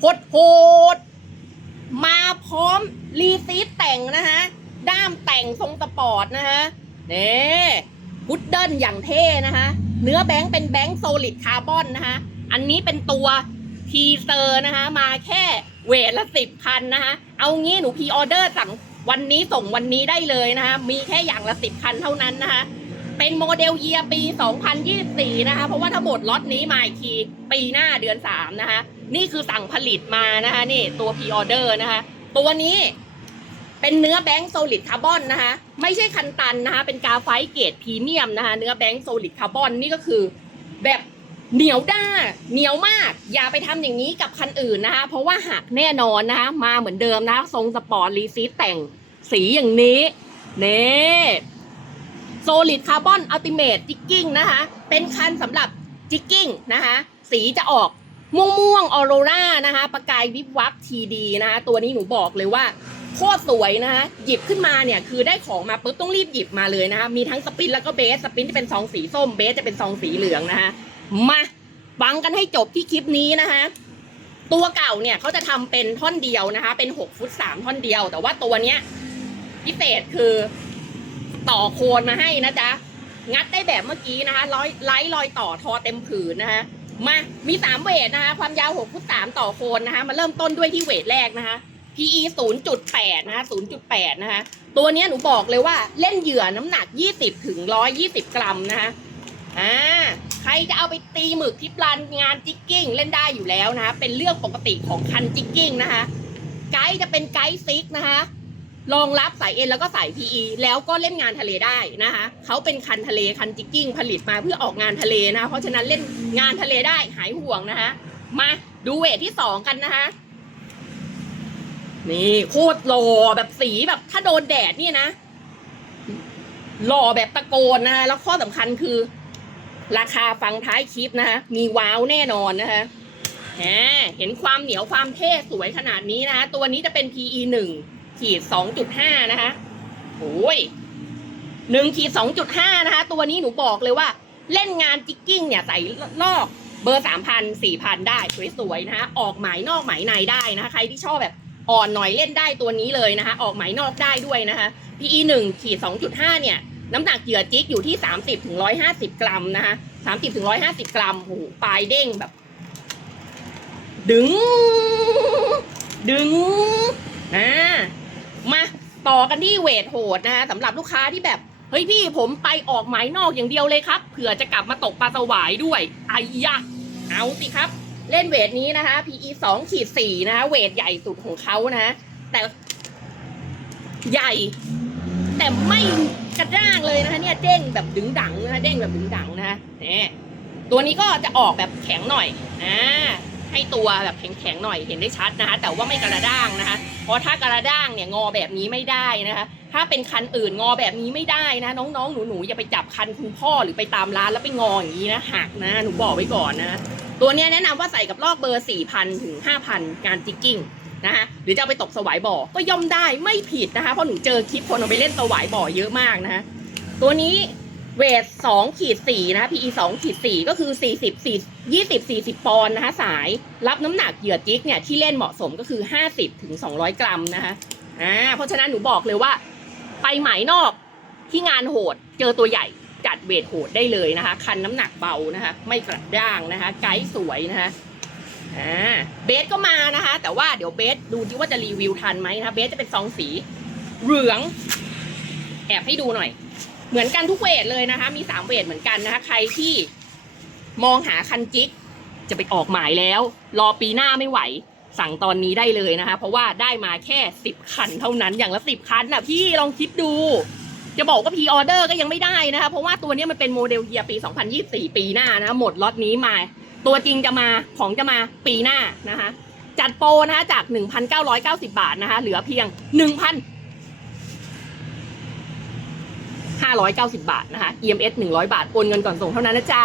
โหดโหดมาพร้อมรีซีทแต่งนะฮะ ด้ามแต่งทรงสปอร์ตนะฮะนี่พุดเดิลอย่างเท่นะคะ เนื้อแบงค์เป็นแบงค์โซลิดคาร์บอนนะคะ อันนี้เป็นตัวทีเซอร์นะคะ มาแค่เวทละสิบพันนะคะ เอางี้หนูพีออเดอร์สั่งวันนี้ส่งวันนี้ได้เลยนะคะ มีแค่อย่างละสิบพันเท่านั้นนะคะ เป็นโมเดลเยียปี 2024 นะคะ เพราะว่าถ้าหมดล็อตนี้มาอีกที ปีหน้าเดือน 3 นะคะ นี่คือสั่งผลิตมานะคะ นี่ตัวพ r ออเดอร์นะคะ ตัวนี้เป็นเนื้อแบงค์โซลิดคาร์บอนนะคะ ไม่ใช่คันตันนะคะ เป็นกาไฟเกรดพรีเมียมนะคะ เนื้อแบงค์โซลิดคาร์บอนนี่ก็คือแบบเหนียวด้าเหนียวมาก อย่าไปทำอย่างนี้กับคันอื่นนะคะ เพราะว่าหักแน่นอนนะคะมาเหมือนเดิมนะคะทรงสปอร์ตรีซีแต่งสีอย่างนี้เน่ โซลิดคาร์บอนอัลติเมทจิกกิ้งนะคะ เป็นคันสำหรับจิกกิ้งนะคะ สีจะออกม่วงม่วงออโรรานะคะ ประกายวิบวับทีดีนะคะ ตัวนี้หนูบอกเลยว่าโคตรสวยนะคะ หยิบขึ้นมาเนี่ย คือได้ของมาปุ๊บต้องรีบหยิบมาเลยนะคะ มีทั้งสปินแล้วก็เบส สปินจะเป็นซองสีส้ม เบสจะเป็นซองสีเหลืองนะคะ มาฟังกันให้จบที่คลิปนี้นะคะ ตัวเก่าเนี่ยเขาจะทำเป็นท่อนเดียวนะคะ เป็น 6 ฟุต 3 ท่อนเดียว แต่ว่าตัวเนี้ยพิเศษคือ ต่อโคนมาให้นะจ๊ะ งัดได้แบบเมื่อกี้นะคะร้อยไล่รอยต่อทอเต็มผืนนะคะมามีสามเวทนะคะ ความยาว6ฟุต3ต่อโคนนะคะ มาเริ่มต้นด้วยที่เวทแรกนะคะ PE 0.8 นะคะ 0.8 นะคะ ตัวนี้หนูบอกเลยว่าเล่นเหยื่อน้ำหนัก 20 ถึง 120 กรัมนะคะอ่าใครจะเอาไปตีหมึกที่ปลานงานจิกกิ้งเล่นได้อยู่แล้วนะคะ เป็นเรื่องปกติของคันจิกกิ้งนะคะ ไกด์จะเป็นไกด์ซิกนะคะ รองรับสายเอ็นแล้วก็สาย PE แล้วก็เล่นงานทะเลได้นะคะเขาเป็นคันทะเลคันจิกกิ้งผลิตมาเพื่อออกงานทะเลนะคะเพราะฉะนั้นเล่นงานทะเลได้หายห่วงนะคะมาดูเวทที่สองกันนะคะนี่โคตรหล่อแบบสีแบบถ้าโดนแดดเนี่ยนะหล่อแบบตะโกนนะคะแล้วข้อสำคัญคือ ราคาฟังท้ายคลิปนะคะมีว้าวแน่นอนนะคะแหมเห็นความเหนียวความเท่สวยขนาดนี้นะคะตัวนี้จะเป็น PE หนึ่ง ขีดสองจุดห้านะคะโอ้ยหนึ่งขีดสองจุดห้านะคะ ตัวนี้หนูบอกเลยว่า เล่นงานจิกกิ้งเนี่ยใส่ลอกเบอร์สามพันสี่พันได้สวยๆนะคะออกหมายนอกหมายในได้นะคะ ใครที่ชอบแบบอ่อนหน่อยเล่นได้ตัวนี้เลยนะคะ ออกหมายนอกได้ด้วยนะคะ PE 1ขีด2.5เนี่ย น้ำหนักเหยื่อจิกอยู่ที่30ถึง150กรัมนะคะ30ถึง150กรัมโอ้โหปลายเด้งแบบ ดึง ดึงอ่า มาต่อกันที่เวทโหดนะคะสำหรับลูกค้าที่แบบเฮ้ยพี่ผมไปออกหมายนอกอย่างเดียวเลยครับเผื่อจะกลับมาตกปลาสวายด้วยไอ้ยะเอาสิครับ เล่นเวทนี้นะคะ PE สองขีดสี่นะคะเวทใหญ่สุดของเขานะ แต่ใหญ่ แต่ไม่กระด้างเลยนะคะเนี่ยเด้งแบบดึงดังนะคะเด้งแบบดึงดังนะคะเนี่ยตัวนี้ก็จะออกแบบแข็งหน่อยอ่า ให้ตัวแบบแข็งๆหน่อยเห็นได้ชัดนะคะ แต่ว่าไม่กระด้างนะคะ เพราะถ้ากระด้างเนี่ยงอแบบนี้ไม่ได้นะคะ ถ้าเป็นคันอื่นงอแบบนี้ไม่ได้นะ น้องๆหนูๆอย่าไปจับคันคุณพ่อหรือไปตามร้านแล้วไปงออย่างนี้นะหักนะหนูบอกไว้ก่อนนะตัวนี้แนะนำว่าใส่กับลอกเบอร์ 4,000 ถึง 5,000งานจิกกิ้งนะคะหรือจะเอาไปตกสวายบ่อก็ย่อมได้ไม่ผิดนะคะเพราะหนูเจอคลิปคนเอาไปเล่นสวายบ่อเยอะมากนะคะตัวนี้ เวท2ขีด4นะคะ PE 2ขีด4ก็คือ40 4 20 40ปอนด์นะคะ สายรับน้ำหนักเหยื่อจิกเนี่ยที่เล่นเหมาะสมก็คือ50ถึง200กรัมนะคะอ่าเพราะฉะนั้นหนูบอกเลยว่า ไปหมายนอกที่งานโหดเจอตัวใหญ่จัดเวทโหดได้เลยนะคะ คันน้ำหนักเบานะคะ ไม่กระด้างนะคะ ไกด์สวยนะคะอ่าเบสก็มานะคะ แต่ว่าเดี๋ยวเบสดูดิว่าจะรีวิวทันไหมนะคะเบสจะเป็นซองสีเหลือง แอบให้ดูหน่อย เหมือนกันทุกเวทเลยนะคะ มีสามเวทเหมือนกันนะคะ ใครที่มองหาคันจิกจะไปออกหมายแล้ว รอปีหน้าไม่ไหว สั่งตอนนี้ได้เลยนะคะ เพราะว่าได้มาแค่สิบคันเท่านั้นอย่างละสิบคันนะพี่ลองคิดดู จะบอกว่าพ r ออเดอร์ก็ยังไม่ได้นะคะ เพราะว่าตัวนี้มันเป็นโมเดลเยียร์ปี 2024 ปีหน้านะะหมดล็อตนี้มา ตัวจริงจะมาของจะมาปีหน้านะคะจัดโปรนะคะจาก 1,990 บาทนะคะ เหลือเพียง 590 บาทนะคะ EMS 100 บาท โอนเงินก่อนส่งเท่านั้นนะจ๊ะ